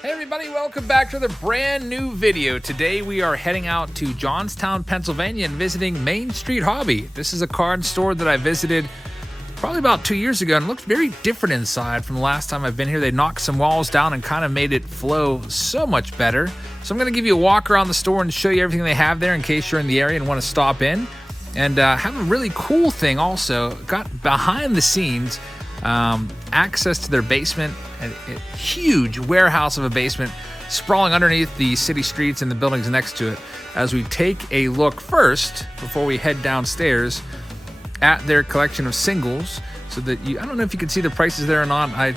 Hey everybody, welcome back to the brand new video. Today we are heading out to Johnstown, Pennsylvania and visiting Main Street Hobby. This is a card store that I visited probably about 2 years ago and it looked very different inside from the last time I've been here. They knocked some walls down and kind of made it flow so much better. So I'm going to give you a walk around the store and show you everything they have there in case you're in the area and want to stop in. And have a really cool thing also, got behind the scenes access to their basement, a huge warehouse of a basement sprawling underneath the city streets and the buildings next to it. As we take a look first, before we head downstairs, at their collection of singles, so that I don't know if you can see the prices there or not. I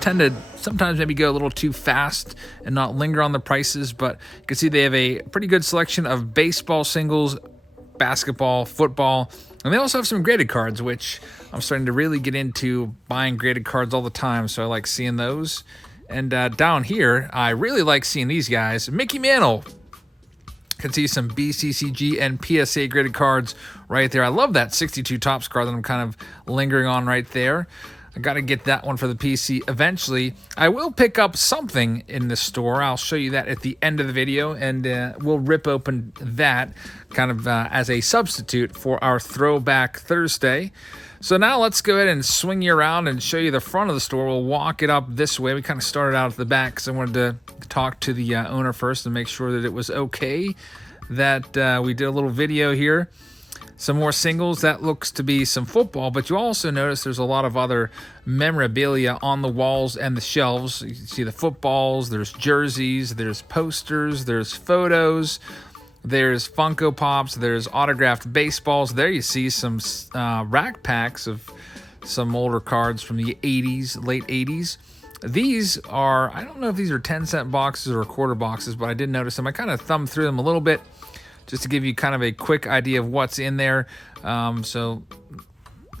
tend to sometimes maybe go a little too fast and not linger on the prices, but you can see they have a pretty good selection of baseball singles, basketball, football, and they also have some graded cards, which I'm starting to really get into buying graded cards all the time, so I like seeing those. And down here, I really like seeing these guys. Mickey Mantle. You can see some BCCG and PSA graded cards right there. I love that 62 Topps card that I'm kind of lingering on right there. I got to get that one for the PC eventually. I will pick up something in the store. I'll show you that at the end of the video, and we'll rip open that kind of as a substitute for our Throwback Thursday. So now let's go ahead and swing you around and show you the front of the store. We'll walk it up this way. We kind of started out at the back because I wanted to talk to the owner first and make sure that it was okay that we did a little video here. Some more singles. That looks to be some football, but you also notice there's a lot of other memorabilia on the walls and the shelves. You can see the footballs, there's jerseys, there's posters, there's photos, there's Funko Pops, there's autographed baseballs. There you see some rack packs of some older cards from the 80s, late 80s. These are, I don't know if these are 10-cent boxes or quarter boxes, but I did notice them. I kind of thumbed through them a little bit, just to give you kind of a quick idea of what's in there. So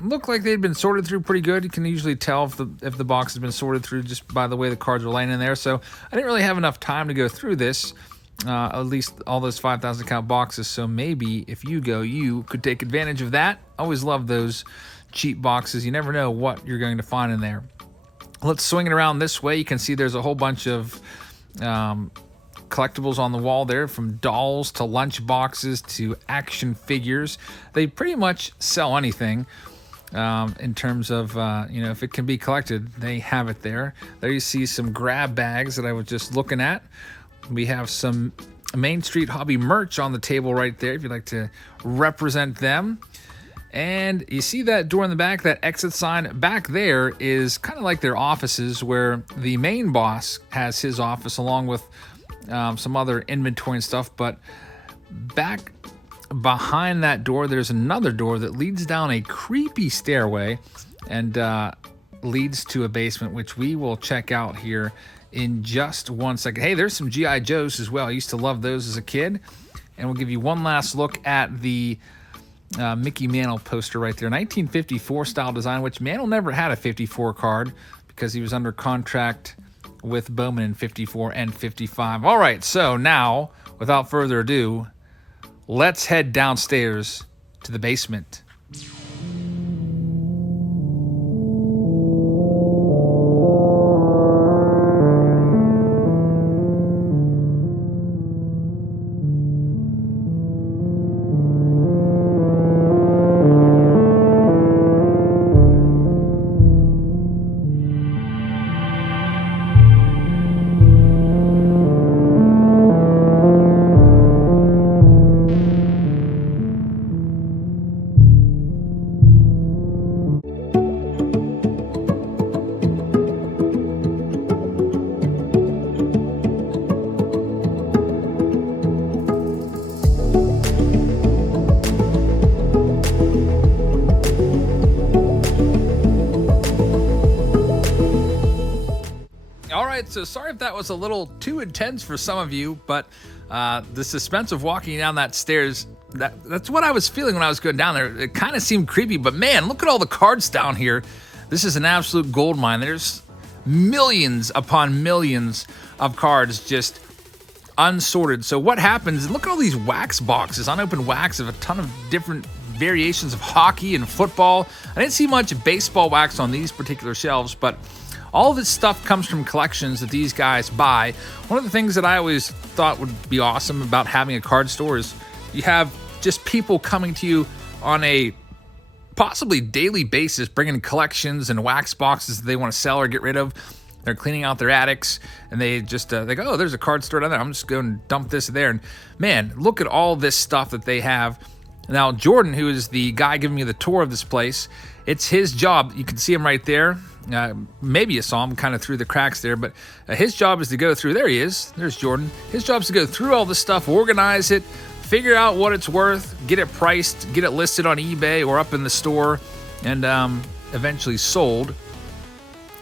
look like they'd been sorted through pretty good. You can usually tell if the box has been sorted through just by the way the cards are laying in there. So I didn't really have enough time to go through this, at least all those 5,000 count boxes. So maybe if you go, you could take advantage of that. Always love those cheap boxes. You never know what you're going to find in there. Let's swing it around this way. You can see there's a whole bunch of collectibles on the wall there, from dolls to lunch boxes to action figures. They pretty much sell anything in terms of, if it can be collected, they have it there. There you see some grab bags that I was just looking at. We have some Main Street Hobby merch on the table right there if you'd like to represent them. And you see that door in the back, that exit sign back there is kind of like their offices, where the main boss has his office along with some other inventory and stuff. But back behind that door, there's another door that leads down a creepy stairway and leads to a basement, which we will check out here in just 1 second. Hey, there's some G.I. Joes as well. I used to love those as a kid. And we'll give you one last look at the Mickey Mantle poster right there. 1954 style design, which Mantle never had a 54 card because he was under contract with Bowman in 54 and 55. All right, so now, without further ado, let's head downstairs to the basement. So sorry if that was a little too intense for some of you, but the suspense of walking down that stairs, that's what I was feeling when I was going down there. It kind of seemed creepy, but man, look at all the cards down here. This is an absolute gold mine. There's millions upon millions of cards just unsorted. So what happens, look at all these wax boxes, unopened wax of a ton of different variations of hockey and football. I didn't see much baseball wax on these particular shelves, but All this stuff comes from collections that these guys buy. One of the things that I always thought would be awesome about having a card store is you have just people coming to you on a possibly daily basis, bringing collections and wax boxes that they want to sell or get rid of. They're cleaning out their attics, and they just they go, oh, there's a card store down there. I'm just going to dump this there. And man, look at all this stuff that they have. Now, Jordan, who is the guy giving me the tour of this place, it's his job. You can see him right there. Maybe you saw him kind of through the cracks there, but his job is to go through. There he is. There's Jordan. His job is to go through all this stuff, organize it, figure out what it's worth, get it priced, get it listed on eBay or up in the store, and eventually sold.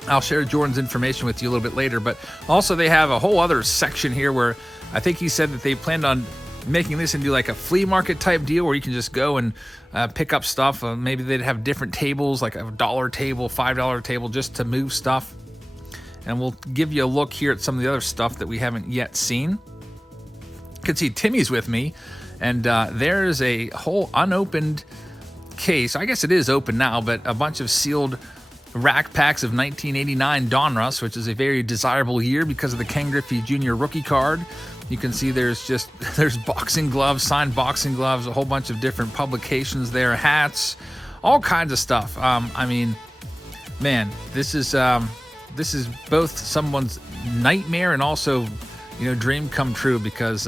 I'll share Jordan's information with you a little bit later, but also they have a whole other section here where I think he said that they planned on making this into like a flea market type deal where you can just go and pick up stuff. Maybe they'd have different tables, like a $1 table, $5 table, just to move stuff. And we'll give you a look here at some of the other stuff that we haven't yet seen. You can see Timmy's with me, and there's a whole unopened case. I guess it is open now, but a bunch of sealed rack packs of 1989 Donruss, which is a very desirable year because of the Ken Griffey Jr. rookie card. You can see there's boxing gloves, signed boxing gloves, a whole bunch of different publications there, hats, all kinds of stuff. I mean, man, this is both someone's nightmare and also, you know, dream come true, because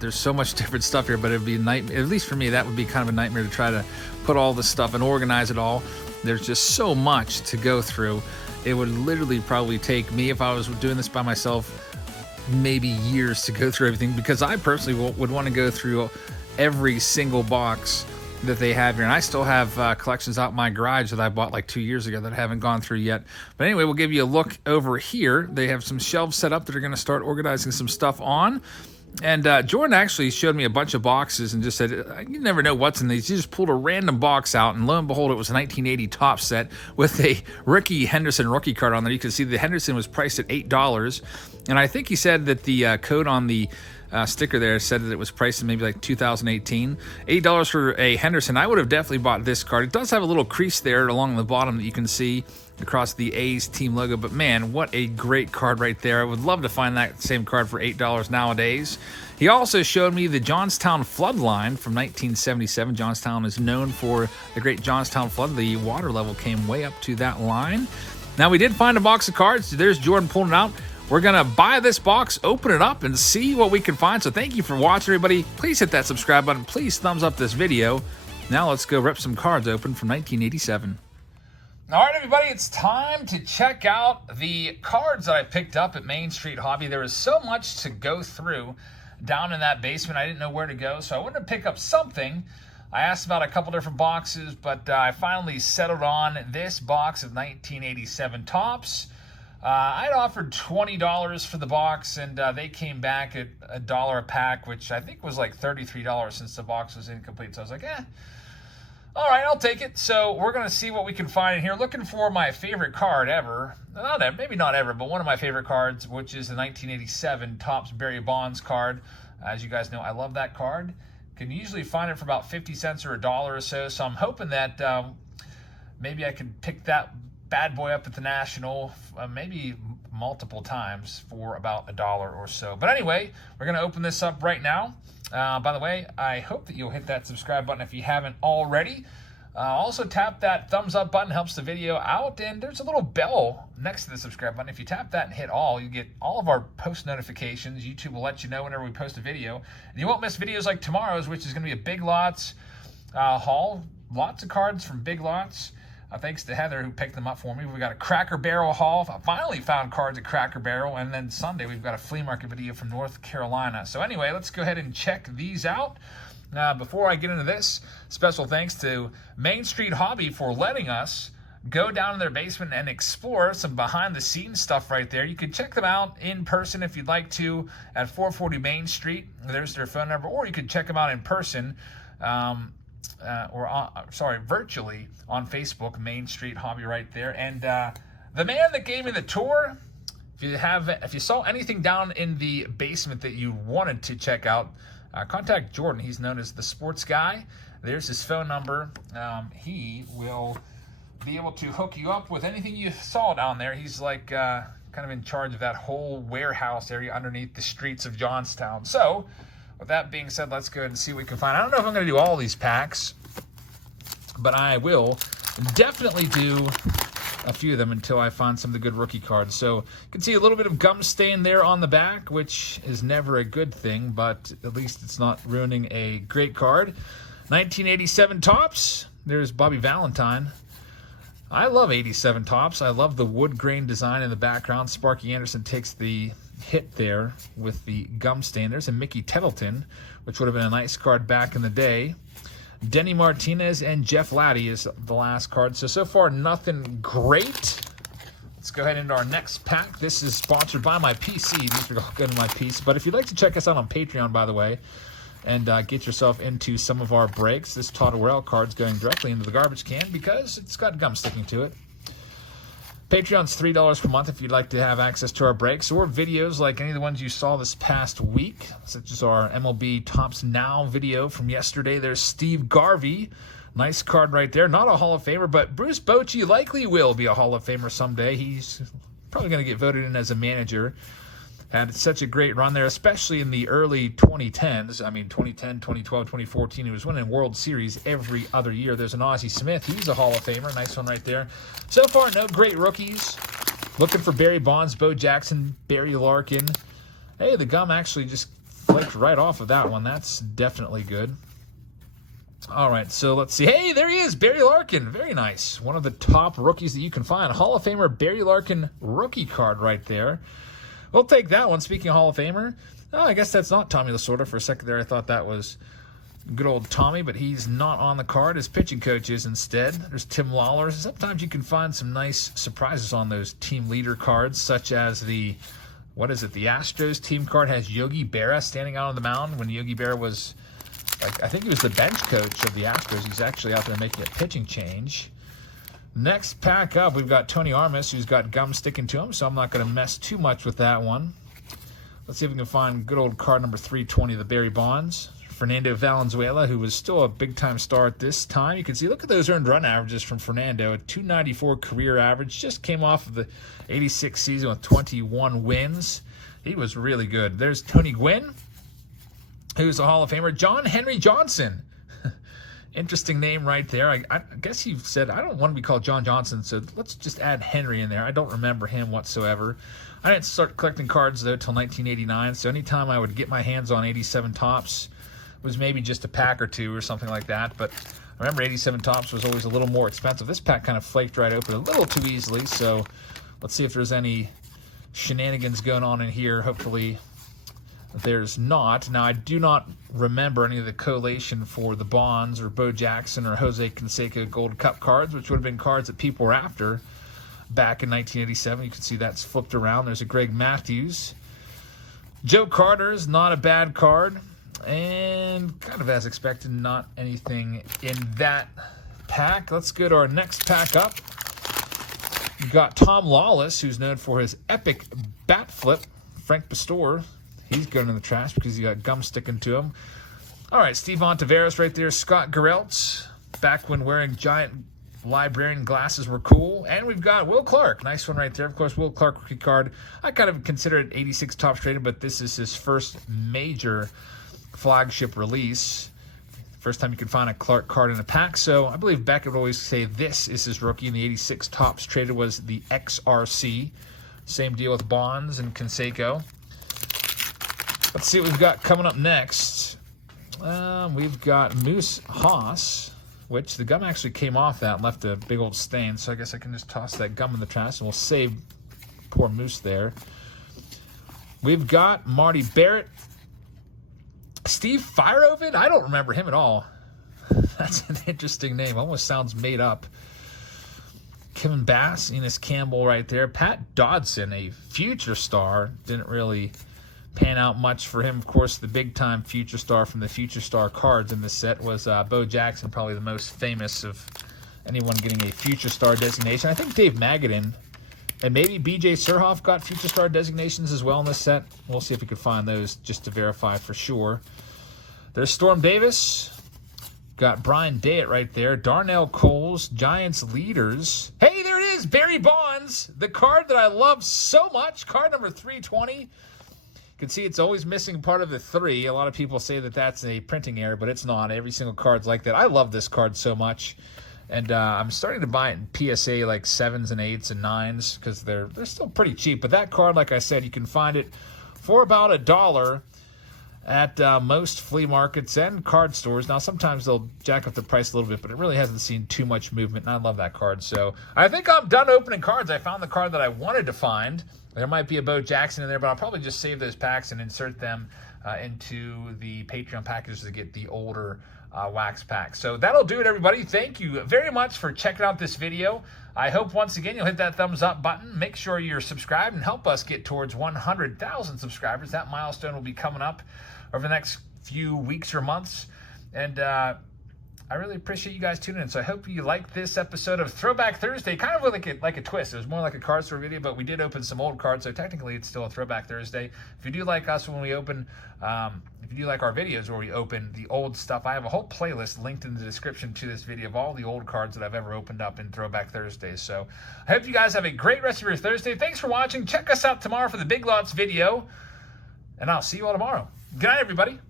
there's so much different stuff here. But it'd be a nightmare, at least for me, that would be kind of a nightmare to try to put all this stuff and organize it all. There's just so much to go through. It would literally probably take me, if I was doing this by myself, maybe years to go through everything, because I personally would want to go through every single box that they have here. And I still have collections out in my garage that I bought like 2 years ago that I haven't gone through yet. But anyway, we'll give you a look over here. They have some shelves set up that are going to start organizing some stuff on. And Jordan actually showed me a bunch of boxes and just said, you never know what's in these. He just pulled a random box out, and lo and behold, it was a 1980 Topps set with a Rickey Henderson rookie card on there. You can see the Henderson was priced at $8. And I think he said that the code on the sticker there said that it was priced in maybe like 2018. $8 for a Henderson. I would have definitely bought this card. It does have a little crease there along the bottom that you can see across the A's team logo, but man, what a great card right there. I would love to find that same card for $8 nowadays. He also showed me the Johnstown Flood line from 1977. Johnstown is known for the great Johnstown Flood. The water level came way up to that line. Now, we did find a box of cards. There's Jordan pulling it out. We're going to buy this box, open it up, and see what we can find. So thank you for watching, everybody. Please hit that subscribe button. Please thumbs up this video. Now let's go rip some cards open from 1987. All right, everybody, it's time to check out the cards that I picked up at Main Street Hobby. There was so much to go through down in that basement. I didn't know where to go, so I wanted to pick up something. I asked about a couple different boxes, but I finally settled on this box of 1987 Topps. I'd offered $20 for the box, and they came back at $1 a pack, which I think was like $33 since the box was incomplete. So I was like, all right, I'll take it. So we're going to see what we can find in here. Looking for my favorite card ever. Maybe not ever, but one of my favorite cards, which is the 1987 Topps Barry Bonds card. As you guys know, I love that card. Can usually find it for about 50 cents or $1 or so. So I'm hoping that maybe I could pick that bad boy up at the National, maybe multiple times for about $1 or so. But anyway, we're going to open this up right now. By the way, I hope that you'll hit that subscribe button if you haven't already. Also tap that thumbs up button, helps the video out, and there's a little bell next to the subscribe button. If you tap that and hit all, you get all of our post notifications. YouTube will let you know whenever we post a video, and you won't miss videos like tomorrow's, which is going to be a Big Lots haul. Lots of cards from Big Lots. Thanks to Heather who picked them up for me. We've got a Cracker Barrel haul. I finally found cards at Cracker Barrel. And then Sunday we've got a flea market video from North Carolina. So anyway, let's go ahead and check these out. Before I get into this, special thanks to Main Street Hobby for letting us go down in their basement and explore some behind-the-scenes stuff right there. You can check them out in person if you'd like to at 440 Main Street. There's their phone number. Or you can check them out in person. Virtually on Facebook, Main Street Hobby right there. And the man that gave me the tour, if you saw anything down in the basement that you wanted to check out, contact Jordan. He's known as the Sports Guy. There's his phone number. He will be able to hook you up with anything you saw down there. He's like kind of in charge of that whole warehouse area underneath the streets of Johnstown. So, with that being said, let's go ahead and see what we can find. I don't know if I'm going to do all these packs, but I will definitely do a few of them until I find some of the good rookie cards. So you can see a little bit of gum stain there on the back, which is never a good thing, but at least it's not ruining a great card. 1987 Topps. There's Bobby Valentine. I love 87 Topps. I love the wood grain design in the background. Sparky Anderson takes the hit there with the gum stain. There's a Mickey Tettleton, which would have been a nice card back in the day. Denny Martinez and Jeff Laddie is the last card. So far, nothing great. Let's go ahead into our next pack. This is sponsored by my PC. These are all good in my PC. But if you'd like to check us out on Patreon, by the way, and get yourself into some of our breaks, this Todd Worrell card's going directly into the garbage can because it's got gum sticking to it. Patreon's $3 per month if you'd like to have access to our breaks or videos like any of the ones you saw this past week, such as our MLB Topps Now video from yesterday. There's Steve Garvey. Nice card right there. Not a Hall of Famer, but Bruce Bochy likely will be a Hall of Famer someday. He's probably going to get voted in as a manager. Had such a great run there, especially in the early 2010s. I mean, 2010, 2012, 2014. He was winning World Series every other year. There's an Ozzie Smith. He's a Hall of Famer. Nice one right there. So far, no great rookies. Looking for Barry Bonds, Bo Jackson, Barry Larkin. Hey, the gum actually just flaked right off of that one. That's definitely good. All right, so let's see. Hey, there he is, Barry Larkin. Very nice. One of the top rookies that you can find. Hall of Famer Barry Larkin rookie card right there. We'll take that one. Speaking of Hall of Famer, oh, I guess that's not Tommy Lasorda. For a second there, I thought that was good old Tommy, but he's not on the card. His pitching coach is instead. There's Tim Lawler. Sometimes you can find some nice surprises on those team leader cards, such as the, what is it, the Astros team card has Yogi Berra standing out on the mound when Yogi Berra was, like, I think he was the bench coach of the Astros. He's actually out there making a pitching change. Next pack up, we've got Tony Armas, who's got gum sticking to him, so I'm not going to mess too much with that one. Let's see if we can find good old card number 320, the Barry Bonds. Fernando Valenzuela, who was still a big-time star at this time. You can see, look at those earned run averages from Fernando. A 294 career average, just came off of the 86 season with 21 wins. He was really good. There's Tony Gwynn, who's a Hall of Famer. John Henry Johnson. Interesting name right there. I guess he said, I don't want to be called John Johnson, so let's just add Henry in there. I don't remember him whatsoever. I didn't start collecting cards, though, till 1989, so anytime I would get my hands on 87 Topps was maybe just a pack or two or something like that. But I remember 87 Topps was always a little more expensive. This pack kind of flaked right open a little too easily, so let's see if there's any shenanigans going on in here. Hopefully there's not. Now, I do not remember any of the collation for the Bonds or Bo Jackson or Jose Canseco Gold Cup cards, which would have been cards that people were after back in 1987. You can see that's flipped around. There's a Greg Matthews. Joe Carter's not a bad card. And kind of as expected, not anything in that pack. Let's go to our next pack up. We've got Tom Lawless, who's known for his epic bat flip. Frank Pastore. He's going in the trash because he got gum sticking to him. All right, Steve Ontiveros right there. Scott Gereltz, back when wearing giant librarian glasses were cool. And we've got Will Clark. Nice one right there. Of course, Will Clark rookie card. I kind of consider it 86 Topps rated, but this is his first major flagship release. First time you can find a Clark card in a pack. So I believe Beckett would always say this is his rookie. And the 86 Topps traded was the XRC. Same deal with Bonds and Canseco. Let's see what we've got coming up next. We've got Moose Haas, which the gum actually came off that and left a big old stain. So I guess I can just toss that gum in the trash and we'll save poor Moose there. We've got Marty Barrett. Steve Fireoven? I don't remember him at all. That's an interesting name. Almost sounds made up. Kevin Bass, Enos Campbell right there. Pat Dodson, a future star. Didn't really pan out much for him. Of course, the big-time future star from the Future Star cards in this set was Bo Jackson, probably the most famous of anyone getting a Future Star designation. I think Dave Magadan and maybe B.J. Surhoff got Future Star designations as well in this set. We'll see if we can find those just to verify for sure. There's Storm Davis. Got Brian Dayett right there. Darnell Coles, Giants leaders. Hey, there it is, Barry Bonds, the card that I love so much. Card number 320. You can see it's always missing part of the 3. A lot of people say that that's a printing error, but it's not. Every single card's like that. I love this card so much. And I'm starting to buy it in PSA like 7s and 8s and 9s because they're still pretty cheap. But that card, like I said, you can find it for about $1 at most flea markets and card stores. Now, sometimes they'll jack up the price a little bit, but it really hasn't seen too much movement, and I love that card. So I think I'm done opening cards. I found the card that I wanted to find. There might be a Bo Jackson in there, but I'll probably just save those packs and insert them into the Patreon packages to get the older wax packs. So that'll do it, everybody. Thank you very much for checking out this video. I hope once again you'll hit that thumbs up button. Make sure you're subscribed and help us get towards 100,000 subscribers. That milestone will be coming up over the next few weeks or months. And I really appreciate you guys tuning in. So I hope you liked this episode of Throwback Thursday. Kind of like a twist. It was more like a card store video, but we did open some old cards, so technically it's still a Throwback Thursday. If you do like us when we open, if you do like our videos where we open the old stuff, I have a whole playlist linked in the description to this video of all the old cards that I've ever opened up in Throwback Thursdays. So I hope you guys have a great rest of your Thursday. Thanks for watching. Check us out tomorrow for the Big Lots video, and I'll see you all tomorrow. Good night, everybody.